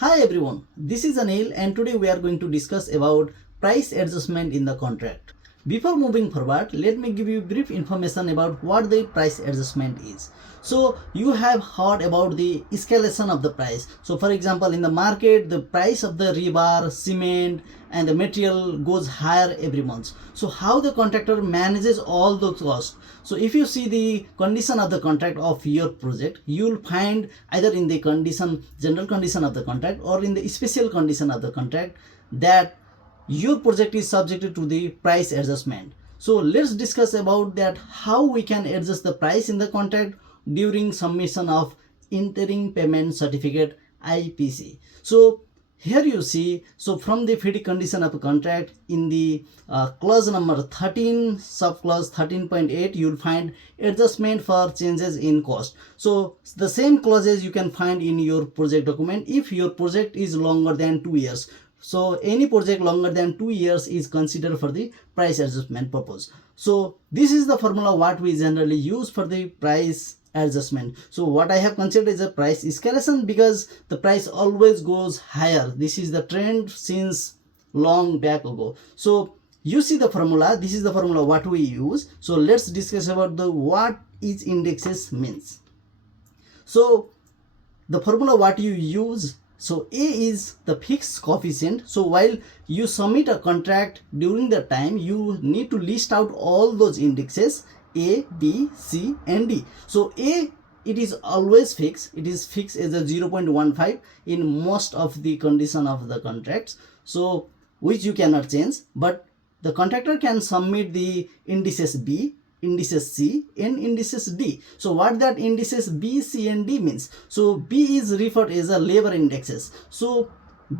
Hi everyone, this is Anil and today we are going to discuss about price adjustment in the contract. Before moving forward, let me give you brief information about what the price adjustment is. So you have heard about the escalation of the price. So for example, in the market, the price of the rebar, cement and the material goes higher every month. So how the contractor manages all those costs? So if you see the condition of the contract of your project, you'll find either in the general condition of the contract or in the special condition of the contract that your project is subjected to the price adjustment. So let's discuss about that how we can adjust the price in the contract during submission of interim payment certificate IPC. So here you see, so from the FIDIC condition of a contract in the clause number 13, subclause 13.8, you'll find adjustment for changes in cost. So the same clauses you can find in your project document if your project is longer than 2 years. So any project longer than 2 years is considered for the price adjustment purpose. So this is the formula what we generally use for the price adjustment. So what I have considered is a price escalation because the price always goes higher. This is the trend since long back ago. So you see the formula, this is the formula what we use. So let's discuss about the what each indexes means. So the formula what you use, so A is the fixed coefficient. So while you submit a contract, during the time you need to list out all those indexes A, B, C and D. So A, it is always fixed. It is fixed as a 0.15 in most of the condition of the contracts, so which you cannot change, but the contractor can submit the indices B, indices C and indices D. So what that indices B, C and D means? So B is referred as a labor indexes. So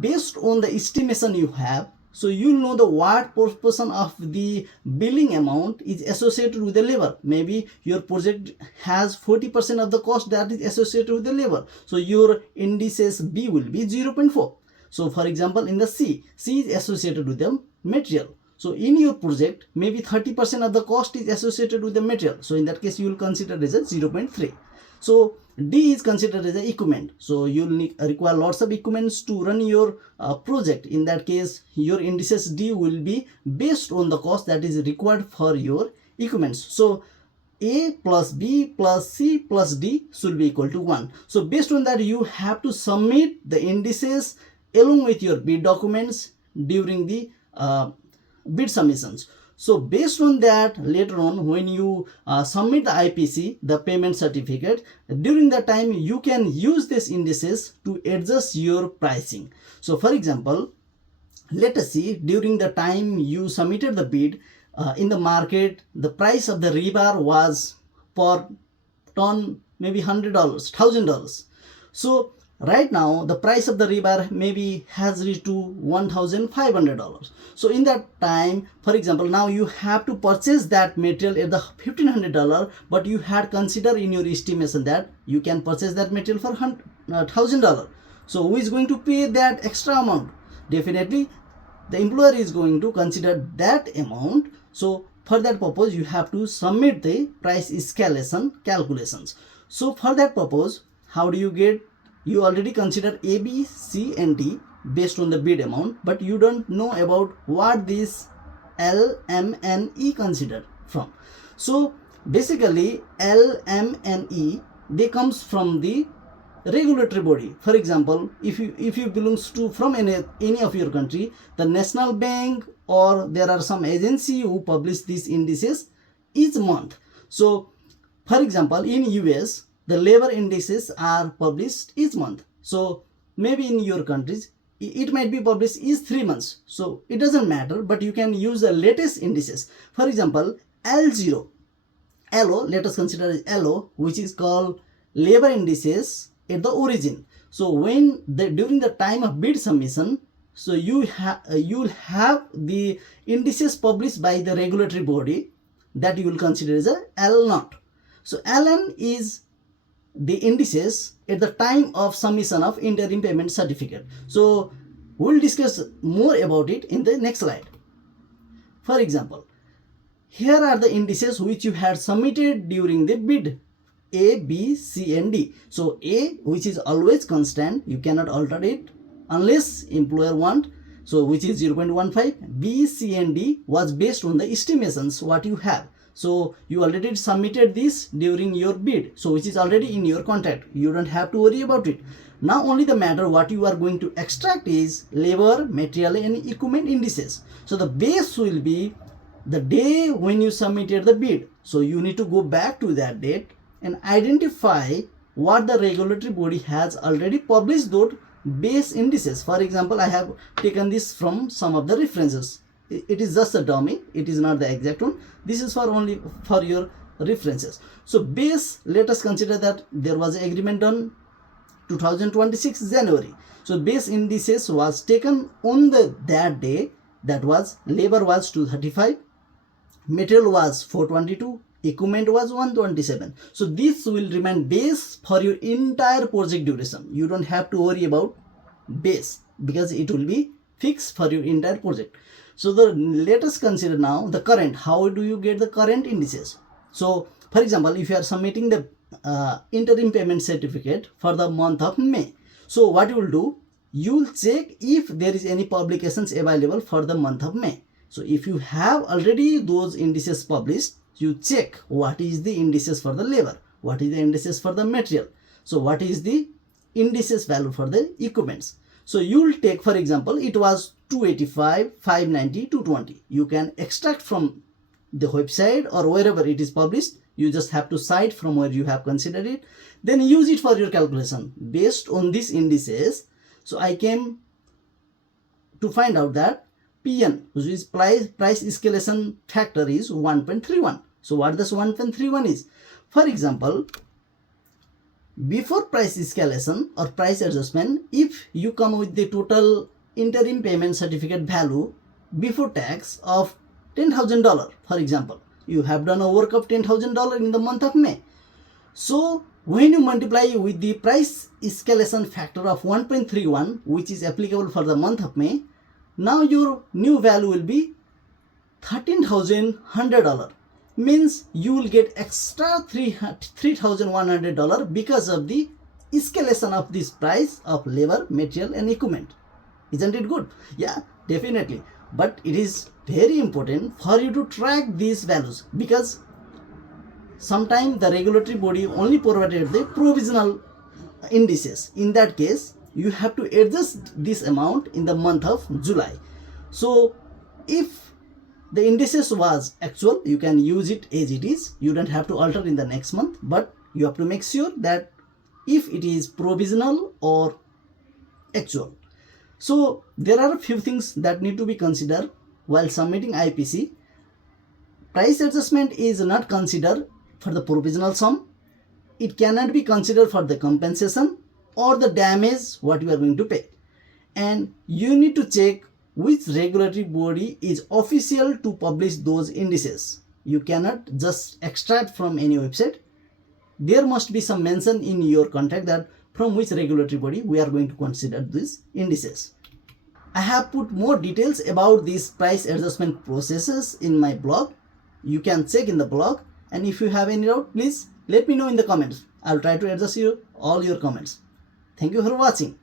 based on the estimation you have, so you know the what proportion of the billing amount is associated with the labor. Maybe your project has 40% of the cost that is associated with the labor. So your indices B will be 0.4. So for example, in the C is associated with the material. So in your project, maybe 30% of the cost is associated with the material. So in that case, you will consider as a 0.3. So D is considered as the equipment. So you will require lots of equipments to run your project. In that case, your indices D will be based on the cost that is required for your equipments. So A plus B plus C plus D should be equal to 1. So based on that, you have to submit the indices along with your bid documents during the bid submissions. So based on that, later on when you submit the IPC, the payment certificate, during that time you can use these indices to adjust your pricing. So for example, let us see, during the time you submitted the bid, in the market the price of the rebar was per ton maybe $100, $1,000. So right now the price of the rebar maybe has reached to $1,500. So in that time, for example, now you have to purchase that material at the $1,500, but you had considered in your estimation that you can purchase that material for $1,000. So who is going to pay that extra amount? Definitely the employer is going to consider that amount. So for that purpose, you have to submit the price escalation calculations. So for that purpose, how do you get? You already consider A, B, C and D based on the bid amount, but you don't know about what this L, M and E considered from. So basically L, M and E, they comes from the regulatory body. For example, if you belongs to from any of your country, the national bank or there are some agency who publish these indices each month. So for example, in US, the labor indices are published each month. So maybe in your countries, it might be published each 3 months. So it doesn't matter, but you can use the latest indices. For example, L0, LO, let us consider LO, which is called labor indices at the origin. So when during the time of bid submission, so you'll have the indices published by the regulatory body that you will consider as a L0. So LN is the indices at the time of submission of interim payment certificate. So we'll discuss more about it in the next slide. For example, here are the indices which you had submitted during the bid. A, B, C and D. So A, which is always constant, you cannot alter it. unless employer want, so which is 0.15. B, C and D was based on the estimations what you have. So you already submitted this during your bid, so which is already in your contract. You don't have to worry about it. Now only the matter what you are going to extract is labor, material and equipment indices. So the base will be the day when you submitted the bid. So you need to go back to that date and identify what the regulatory body has already published those base indices. For example, I have taken this from some of the references. It is just a dummy, it is not the exact one. This is for only for your references. So base, let us consider that there was an agreement on 2026 January. So base indices was taken on that day. That was labor was 235, material was 422, equipment was 127. So this will remain base for your entire project duration. You don't have to worry about base because it will be fixed for your entire project. So let us consider now the current. How do you get the current indices? So for example, if you are submitting the interim payment certificate for the month of May, so what you will do, you will check if there is any publications available for the month of May. So if you have already those indices published, you check what is the indices for the labor, what is the indices for the material, so what is the indices value for the equipments. So you will take, for example, it was 285, 590, 220. You can extract from the website or wherever it is published. You just have to cite from where you have considered it, then use it for your calculation based on these indices. So I came to find out that PN, which is price escalation factor, is 1.31. So what does 1.31 is? For example, before price escalation or price adjustment, if you come with the total interim payment certificate value before tax of $10,000, for example, you have done a work of $10,000 in the month of May. So when you multiply with the price escalation factor of 1.31, which is applicable for the month of May, now your new value will be $13,100. Means you will get extra $3,100 because of the escalation of this price of labor, material and equipment. Isn't it good? Yeah, definitely. But it is very important for you to track these values, because sometimes the regulatory body only provided the provisional indices. In that case, you have to adjust this amount in the month of July. So if the indices was actual, you can use it as it is. You don't have to alter in the next month, but you have to make sure that if it is provisional or actual. So there are a few things that need to be considered while submitting IPC. Price adjustment is not considered for the provisional sum. It cannot be considered for the compensation or the damage what you are going to pay. And you need to check which regulatory body is official to publish those indices. You cannot just extract from any website. There must be some mention in your contract that from which regulatory body we are going to consider these indices. I have put more details about these price adjustment processes in my blog. You can check in the blog, and if you have any doubt, please let me know in the comments. I'll try to address all your comments. Thank you for watching.